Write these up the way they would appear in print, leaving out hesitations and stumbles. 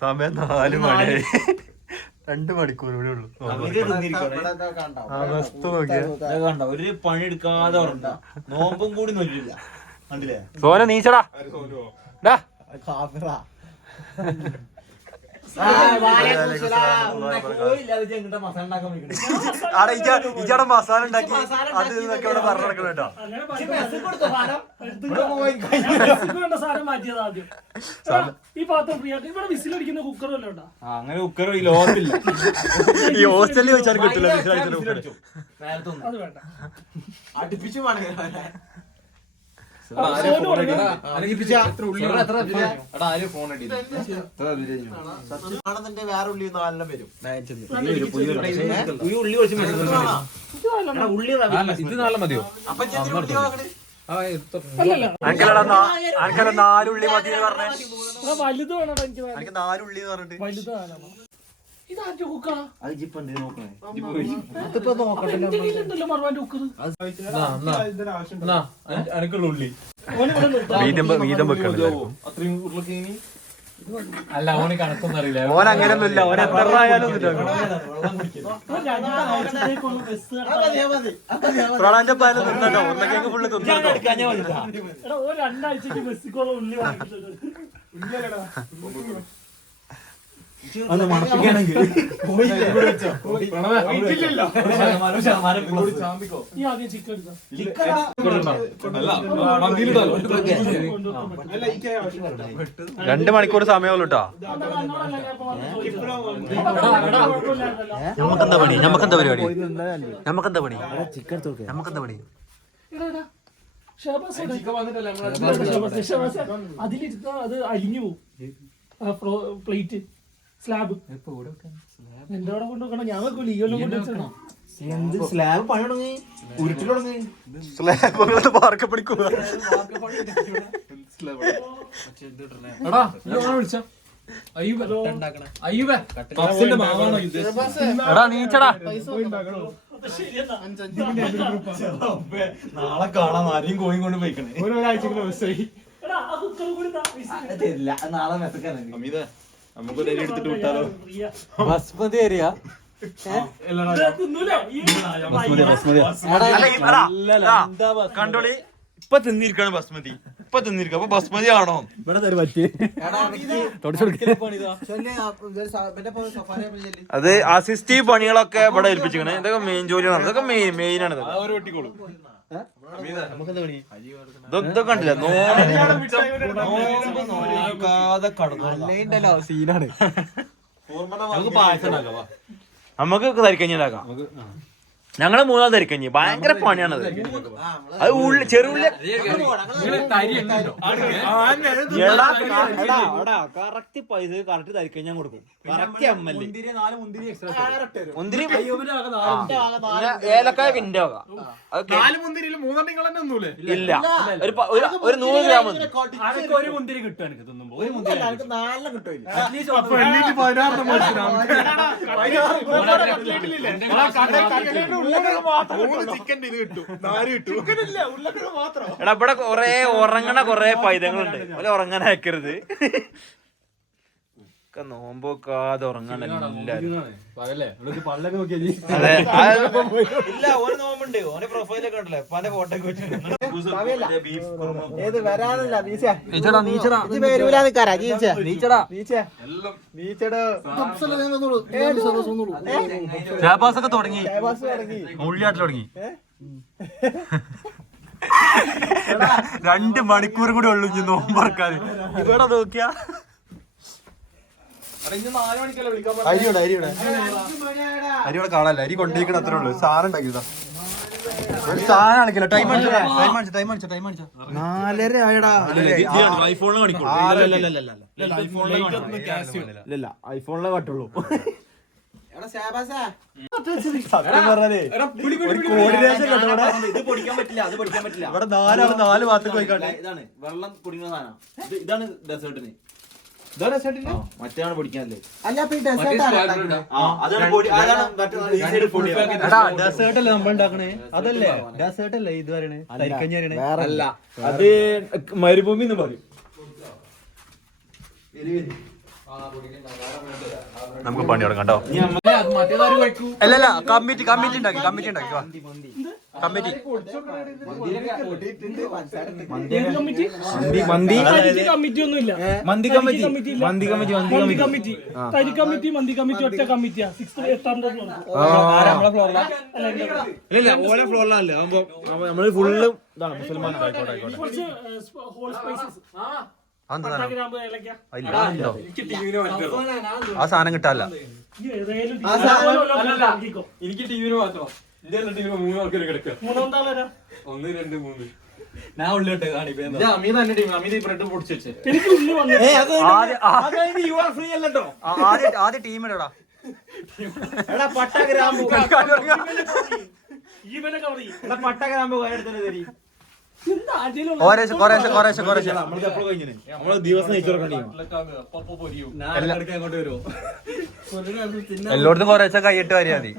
സമയം 4 മണിയായി. 2 മണിക്കൂർ കൂടെ ഉള്ളു. അവസ്ഥ നോക്കിയാ ഒരു പണി എടുക്കാതെ നോമ്പും കൂടി നോക്കില്ല. സോന നീച്ചടാ. ഇജാടെ മസാല ഉണ്ടാക്കി അത് ഇതൊക്കെ ഇവിടെ പറഞ്ഞു നടക്കണം കേട്ടോ. അങ്ങനെ കുക്കർ ഈ ലോകത്തില്ല. ഈ ഹോസ്റ്റലിൽ വെച്ചാൽ കിട്ടില്ല. അടുപ്പിച്ചു വേറെ ഉള്ളി നല്ല വരും. ഇത് നല്ല മതിയോ? അനക്കല്ല 4 ഉള്ളി മതി പറഞ്ഞേ. വലുത് വേണം എനിക്ക്. 4 ഉള്ളി പറഞ്ഞിട്ട് വലുത് ഇതാറ്റ കുക്കറാ? എനിക്കുള്ള ഉള്ളി വീതം വെക്കണല്ലോ. അല്ല ഓന് കണക്കൊന്നും അറിയില്ല. ഓൻ അങ്ങനെയൊന്നുമില്ല. ഓൻ എത്ര ആയാലും പ്രളാന്റെ പാല തിന്നോ. ഒന്നൊക്കെ ഫുള്ള് തിന്നോ. 2 ആഴ്ചക്ക് ബസ്സിക്കുള്ള ഉള്ളി ചിക്കൻ 2 മണിക്കൂർ സമയമുള്ളൂ കേട്ടോ. നമുക്കെന്താ പണി? നമുക്കെന്താ പരിപാടി? നമുക്കെന്താ പണി? അതിലിരുന്ന അത് അലിഞ്ഞു പോവും. പ്ലേറ്റ് സ്ലാബ് എന്റെ അവിടെ കൊണ്ടുവെക്കണം. ഞാൻ വെക്കൂല. ഈ കൊല്ലം കൊണ്ടുവെക്കണം. സ്ലാബ് പണി തുടങ്ങി. ഉരുട്ടി തുടങ്ങി. സ്ലാബ് പാർക്ക പഠിക്കുക. എടാ നീച്ചടാ. നാളെ കാണാൻ ആരെയും കോയും കൊണ്ട് പോയിക്കണേ. നാളെ മെസ്സക്കാണ്. നമുക്ക് എടുത്തിട്ട് വിട്ടാലോ? ബസ്മതി ഏരിയ കണ്ടോളി. ഇപ്പൊ തിന്നിരിക്കാണ് ബസ്മതി. അപ്പൊ ബസ്മതി ആണോ? അത് അസിസ്റ്റീവ് പണികളൊക്കെ ഇവിടെ ഏൽപ്പിച്ചിരിക്കണേ. ഇതൊക്കെ മെയിൻ ജോലിയാണ്. ഇതൊക്കെ മെയിൻ ആണ്. ഇതൊക്കെ കണ്ടില്ല. സീനാണ്. നമുക്ക് തരിക്കഞ്ഞി ഉണ്ടാക്കാം. ഞങ്ങള് 3 തരിക്കഞ്ഞി. ഭയങ്കര പണിയാണത്. അത് ചെറുള്ളി കറക്റ്റ് പൈസ കറക്റ്റ് തരിക്കഞ്ഞാൻ കൊടുക്കും. കറക്റ്റ് എമ്മല് മുന്തിരി ഏലക്കായ കിന്റെ വക. ഇല്ല, ഒരു 100 ഗ്രാം ഒരു മുന്തിരി കിട്ടും. എനിക്ക് തിന്നുമ്പോ ഒരു മുന്തിരി എടാ ഇവിടെ കൊറേ ഉറങ്ങണ കൊറേ പൈതങ്ങളുണ്ട്. ഓലെ ഉറങ്ങാൻ അയക്കരുത്. നോമ്പോക്കാതെ ഉറങ്ങാൻ എല്ലാരും. ഇല്ല, ഓന് നോമ്പുണ്ട്. ഓന് പ്രൊഫൈലൊക്കെ ഉണ്ടല്ലേ. പല ഫോട്ടോ ഒക്കെ ഷാബാസൊക്കെ തുടങ്ങി. ഉള്ളിയാട്ടിൽ തുടങ്ങി. 2 മണിക്കൂർ കൂടെ ഉള്ളു ഇനി നോമ്പറക്കാൻ. ഇവിടെ നോക്കിയാ അരിയോടെ കാണാല്ല. അരി കൊണ്ടേക്കണ അത്രേ ഉള്ളു. സാധനം ഉണ്ടാക്കിയതാ. ഒരു സാധനം അടിക്കില്ല. ടൈം അടിച്ചാ 4:30 ആയടാ. ഐഫോണിലെ കട്ടുള്ളൂ. സത്യം പറഞ്ഞേ ഒരു കോർഡിനേഷൻ ഇവിടെ 4 ഭാഗത്തേക്ക് പോയിക്കാട്ടെ. ഇതാണ് വെള്ളം കുടിക്കുന്ന സാധനം. ഇതാണ് ഡെസേർട്ടിന്. മറ്റാണ് പൊടിക്കാനല്ലേ? ഡെസേർട്ടല്ലേ നമ്മൾ ഉണ്ടാക്കണേ? അതല്ലേ ഡെസേർട്ടല്ലേ ഇത് പറയണേ? തരിക്കഞ്ഞി പറയണേ? അല്ല, അത് മരുഭൂമി എന്ന് പറയും. നമുക്ക് പണി തുടങ്ങാം കേട്ടോ. മറ്റേതാര് കഴിക്കൂ അല്ലല്ല കമ്മിറ്റി ഉണ്ടാക്കി വാ കമ്മിറ്റി. കമ്മിറ്റി ഒന്നുമില്ല. മന്തി കമ്മിറ്റി മന്തി കമ്മിറ്റി ഒറ്റ കമ്മിറ്റിയാ. 800 ഇല്ല ഓരോ ഫ്ലോറിലല്ലേ ആവുമ്പോ നമ്മള് ഫുള്ളും ഇതാണ് മുസൽമാൻ. കുറച്ച് ഹോൾ സ്പൈസസ്, ഗ്രാമ്പ്, ഏലക്ക. ആ സാധനം കിട്ടാല്ല. എനിക്ക് ടിവിന് മാത്രം ഇന്ത്യയിലെ ടിവിന് 3 ആൾക്കാർ കിടക്കുക. 3 വരാം. 1 2 3 ഞാൻ ഉള്ളിട്ട് കാണിപ്പോ അമീത് തന്നെ ടീം. അമീത് ഈ ബ്രെഡ് പൊടിച്ചു വെച്ചേ. എനിക്ക് ഉള്ളി വന്നു. ഫ്രീ അല്ലട്ടോ. ആദ്യം ടീം ഇടടാ. പട്ട ഗ്രാമ്പു പട്ട ഗ്രാമ്പു എടുത്തന്നെ തരി. നമ്മള് ദിവസം എല്ലായിടത്തും കുറേശ്ശെ കൈയിട്ട് വരിക മതി.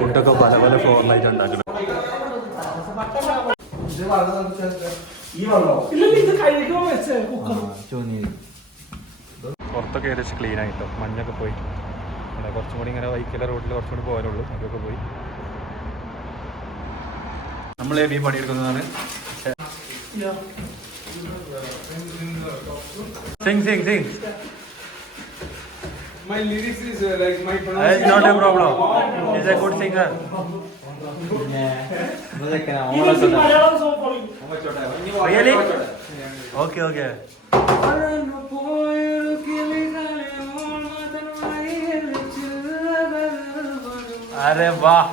ഫുഡൊക്കെ പല പല ഫോറിലായിട്ട് ഉണ്ടാക്കണം. പുറത്തൊക്കെ ഏകദേശം ക്ലീൻ ആയിട്ടോ. മഞ്ഞൊക്കെ പോയി. കുറച്ചും കൂടി ഇങ്ങനെ വൈക്കല റോഡിൽ കുറച്ചും കൂടി പോകാനുള്ളൂ. അതൊക്കെ പോയി. നമ്മൾ ഈ പണിയെടുക്കുന്നതാണ്. Sing My lyrics is like my It's pronunciation. not a problem. He's a good singer. Malayalam song പാടും. Really? Okay. अरे वाह.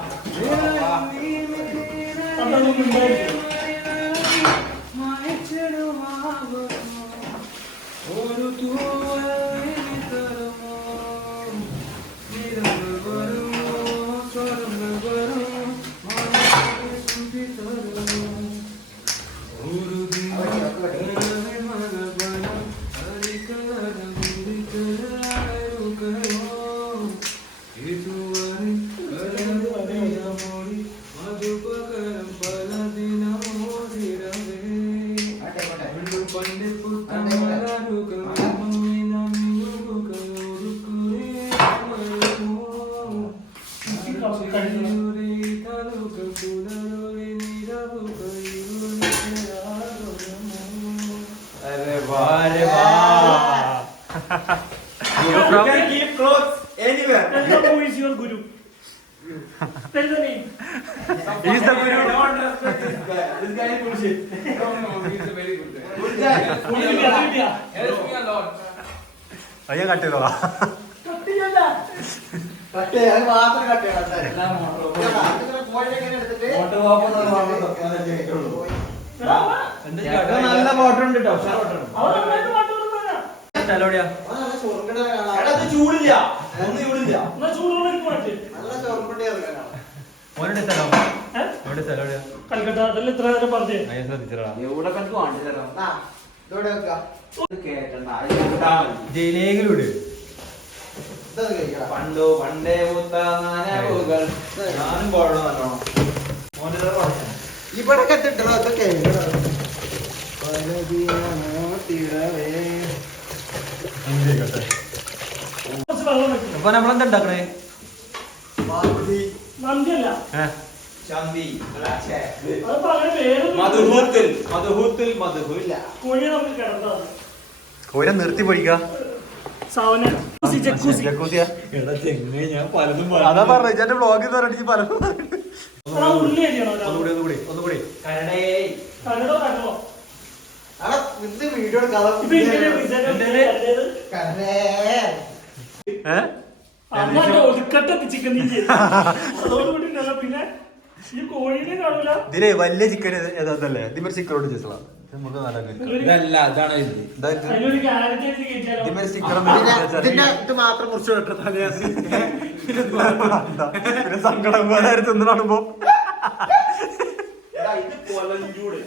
You can keep clothes anywhere. Who is your guru? Tell the name. He's the guru. Don't respect this guy. This guy is bullshit. No, he's a very good guy. Good guy. Helps me a lot. അയ്യ cut ചെയ്തോ. നല്ല water ഉണ്ട് കേട്ടോ. ചൂടില്ല. ഒന്ന് ചൂടില്ല. കൽക്കട്ട അതല്ല ഇത്ര നേരം പറഞ്ഞേ. എവിടെ കണ്ടു ജയിലേക്കിലൂടെ പണ്ടേ മുത്താനകൾ ഞാനും പോകണം നല്ലോണം. ഇവിടെ കത്തിട്ടോ അതൊക്കെ കുറച്ച് വെള്ളം വെക്കണം. അപ്പൊ നമ്മളെന്താ ഉണ്ടാക്കണേ? മന്തിയല്ല, ചന്തി അത് പറയാൻ വേറെ മധുഹൂത്തിൽ മധുഹൂത്തിൽ മധുഹൂല്ല. കോഴി നമുക്ക് കിടന്നതാണ്. കോയിനെ നിർത്തി പൊഴിക്ക. Savanna jacuzzi. അതാ പറഞ്ഞ എന്റെ ബ്ലോഗിൽ പറഞ്ഞിട്ട് പലതും ഉള്ളി അരിയണോ? ഒന്നുകൂടി കരടോ കരടോ വീഡിയോ എടുക്കാതെ ഇപ്പൊ ഇങ്ങനെ ഒതുക്കട്ടെ ചിക്കൻ അതോടുകൂടി പിന്നെ ഈ കോഴിനെ കാണൂല. ഇതിലെ വലിയ ചിക്കൻ ഏതല്ലേ? ഇതിമൊരു ചിക്കനോട് ചേച്ചളാ. നമുക്ക് ഇതല്ല ഇതാണ് ഇത്. അതിലൊരു ക്യാരറ്റ് എഴുതി കയറ്റിയാലോ? ഇതിന്റെ ഇത് മാത്രം മുറിച്ച് സങ്കടം പോലെ തിന്നു കാണുമ്പോ ഇത് കൊലഞ്ചൂട്.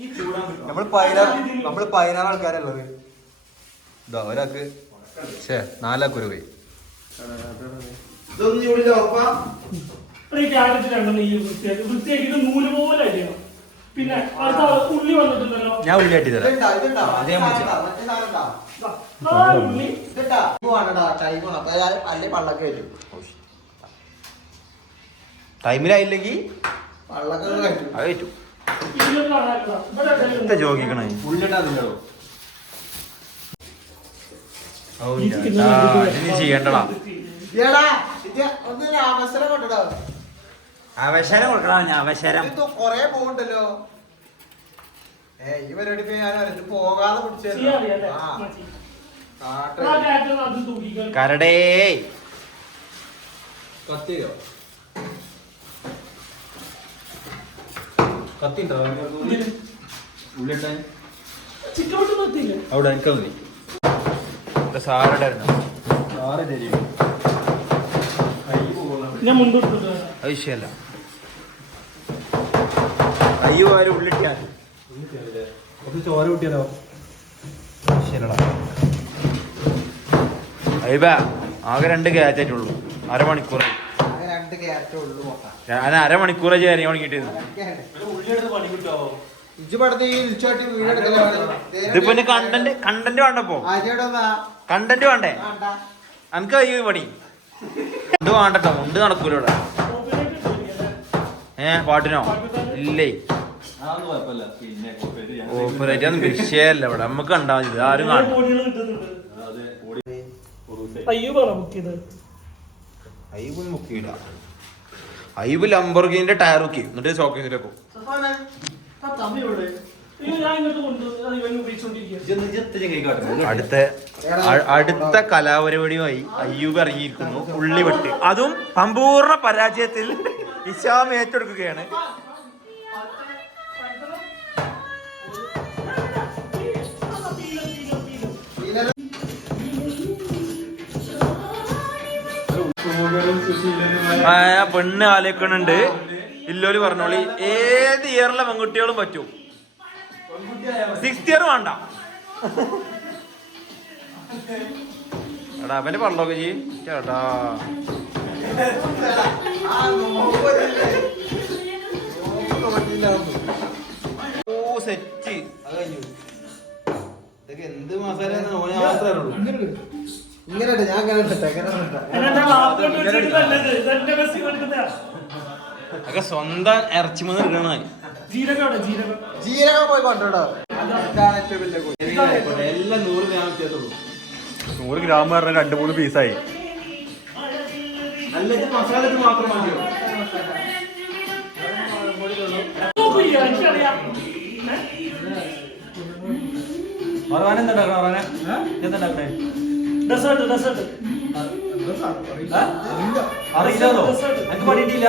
ഈ ചൂടാൻ നമ്മള് 16 ആൾക്കാരുള്ളത്. ഇതാ ഒരാൾക്ക് 4 ആൾക്ക് ഒരു പോയി. ഇതൊന്നും ചൂടില്ല ഉറപ്പാ. ഈ ക്യാരറ്റ് രണ്ടെണ്ണം ഈ വൃത്തിയാക്കിയിട്ട് നൂല് പോലെ അരിയണം. പിന്നെ അടുത്ത ഉള്ളി വന്നിട്ടുണ്ടല്ലോ. ഞാൻ ഉള്ളി ആട്ടി തരാം. അതേ ഉള്ളി അല്ലെ പള്ളൊക്കെ വരും. ടൈമിലായില്ലെങ്കിൽ പള്ളൊക്കെ കഴിക്കും. അത് പറ്റും. ഇതിലൊക്കെ കാണാനില്ല. ഇവിടെ എന്താ ചോദിക്കണേ? ഉള്ളിട്ടാ അതില്ലടോ. ഇനി ചെയ്യണ്ടടാ. എടാ ഇത് ഒന്നൊരു അവസരം കൊണ്ടോ. അവസരം കൊടുക്കണം. ഞാൻ അവസരം കൊറേ പോകണ്ടല്ലോ. ഈ പരിപാടി ഞാൻ ഇത് പോകാതെ ചെയ്യാൻ അറിയാല്ലേ? പിടിച്ചു. ആ ക്യാരറ്റ് അത് തൂക്കിക്കോ. കരടേ കത്തിയോ കത്തിണ്ടോ ഇതില് ഉള്ളിട്ടാ ചിക്കൻ വിട്ട് നിർത്തിയില്ലേ? അവിടെ എനിക്ക് മതി. സാറുണ്ടായിരുന്നു. ഞാൻ മുൻകൂട്ടി അത് വിഷയമല്ല. അയ്യോ ആരും ഉള്ളിട്ടാ ചോര കുട്ടിയാലോ? ശരിടാ. അയ്യബ ആകെ 2 ക്യാറ്റായിട്ടുള്ളൂ. അരമണിക്കൂർ. രണ്ട് ക്യാരറ്റേ ഉള്ളൂ. ഞാൻ അരമണിക്കൂറേ ചെയ്യാൻ പണിക്കിട്ടത്. ഇതിപ്പോ കണ്ടന്റ് വേണ്ടപ്പോ കണ്ടന്റ് വേണ്ടേ? എനിക്ക് അയ്യോ പണി ഉണ്ട് വേണ്ടട്ടോ. ഉണ്ട് നടക്കൂല ഇവിടെ. പാട്ടിനോ ഇല്ലേ? ഓപ്പറേറ്റ് ഒന്നും വിഷയമല്ല ഇവിടെ. നമുക്ക് കണ്ടാ മതി. ആരും കാണും. അയ്യൂബ് മുക്കിയില്ല. അയ്യൂബ് ലംബോർഗിനിന്റെ ടയർ മുക്കി എന്നിട്ട് ഷോക്കേസിലേക്കും. അടുത്ത കലാപരിപാടിയുമായി അയ്യൂബ് ഇറങ്ങിയിരിക്കുന്നു. ഉള്ളിവെട്ട്. അതും സമ്പൂർണ്ണ പരാജയത്തിൽ ഇശാം ഏറ്റെടുക്കുകയാണ്. പെണ്ണ് ആലോചിക്കണുണ്ട്. ഇല്ലോല് പറഞ്ഞോളി. ഏത് ഇയറിലെ പെൺകുട്ടികളും പറ്റും. 6th ഇയർ വേണ്ട. എടാ അവന്റെ പള്ളൊക്കെ ചെയ്യും ചേട്ടാ. ഓ സെറ്റ്. അത് കഴിഞ്ഞു. ഇതൊക്കെ എന്ത് മസാല മാത്രമേ ഉള്ളൂ. ഇങ്ങനെ ഞാൻ ഒക്കെ സ്വന്തം ഇറച്ചി മുതൽ ഇടണ. ജീരകം പോയി കൊണ്ടോ. എല്ലാം 100 ഗ്രാം വ്യത്യാസമുള്ളൂ. 100 ഗ്രാം പറഞ്ഞ 2-3 പീസായി. നല്ല മസാല മാത്രം മതിയോ? അറിയില്ലോ എനിക്ക് പണിയിട്ടില്ല.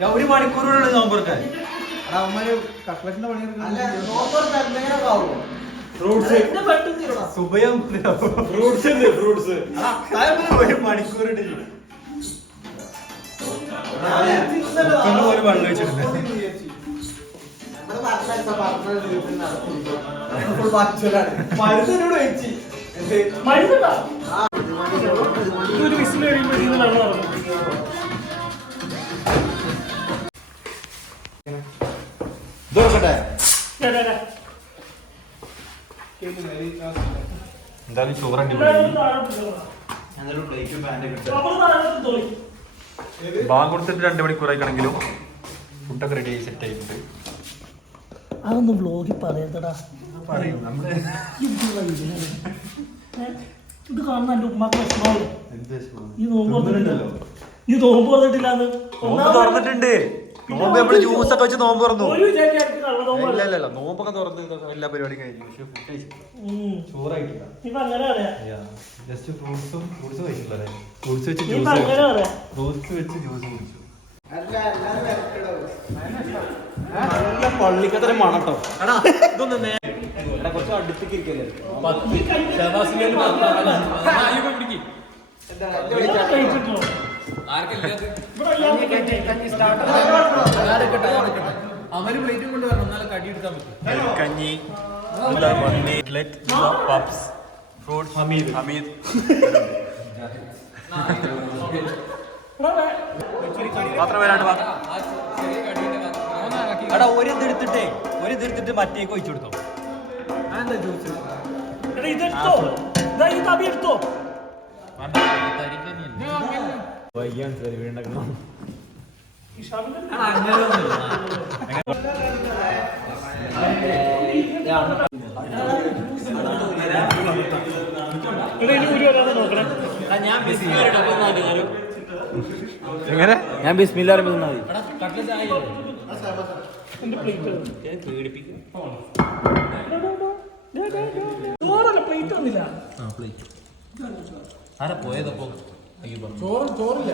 ഞാൻ 1 മണിക്കൂറുള്ള നോമ്പെടുക്കാൻ. ഫ്രൂട്ട്സ് 1 മണിക്കൂർ വെള്ളം വെച്ചിട്ടുണ്ട്. മരുന്നോട് വെച്ച് ഒരു വിസിൽ കഴിയുമ്പോഴത്തേക്കും വെള്ളം ഇറങ്ങും. എന്തായാലും ചോറണ്ടി ബാങ്ക് കൊടുത്തിട്ട് 2 മണിക്കൂറായിക്കണെങ്കിലും ഫുഡൊക്കെ റെഡി ആയി സെറ്റ് ആയിട്ടുണ്ട്. അതൊന്നും വ്ലോഗിൽ പറയത്തടാ. പറയും നമ്മള്. ഇത് കാണുന്ന എന്റെ ഉമ്മാക്ക് വിഷമാവും. ഈ നോമ്പ് തുറന്നിട്ടില്ലാന്ന്. തുറന്നിട്ടുണ്ട്. നോമ്പ് നമ്മള് ജ്യൂസ് ഒക്കെ വെച്ച് നോമ്പ് തുറന്നു. ഇല്ല നോമ്പൊക്കെ തുറന്ന് എല്ലാ പരിപാടിയും കഴിഞ്ഞു. പക്ഷെ ഫുഡ് കഴിച്ചില്ല. ചോറായിട്ടില്ല. ജസ്റ്റ് ഫ്രൂട്ട്സ് കഴിച്ചില്ല. ഫ്രൂട്ട്സ് വെച്ച് ജ്യൂസ് കുടിച്ചു. നല്ല പള്ളിക്കത്ര മണട്ടോ. ഇതൊന്നും കുറച്ച് അടുത്തേക്ക് ഇരിക്കല്ലേ. അവര് പ്ലേറ്റും കൊണ്ട് വരണം എന്നാലും കടി എടുക്കാൻ പറ്റും. കഞ്ഞി, പപ്സ്, ഫ്രൂട്ട്സ്. ഹമീദ് മാത്രം വരാണ്ട് എടാ ഒരിതെടുത്തിട്ട് മറ്റേക്ക് ഒഴിച്ചു കൊടുത്തോ. എടാ ഇതെടുത്തോ, ഇതാ ഈ തവി എടുത്തോ. ഞാൻ ബിസ്മില്ലാ പറയുമ്പോ പ്ലേറ്റ് വന്നില്ല. ആരാ പോയതപ്പോ ചോറില്ല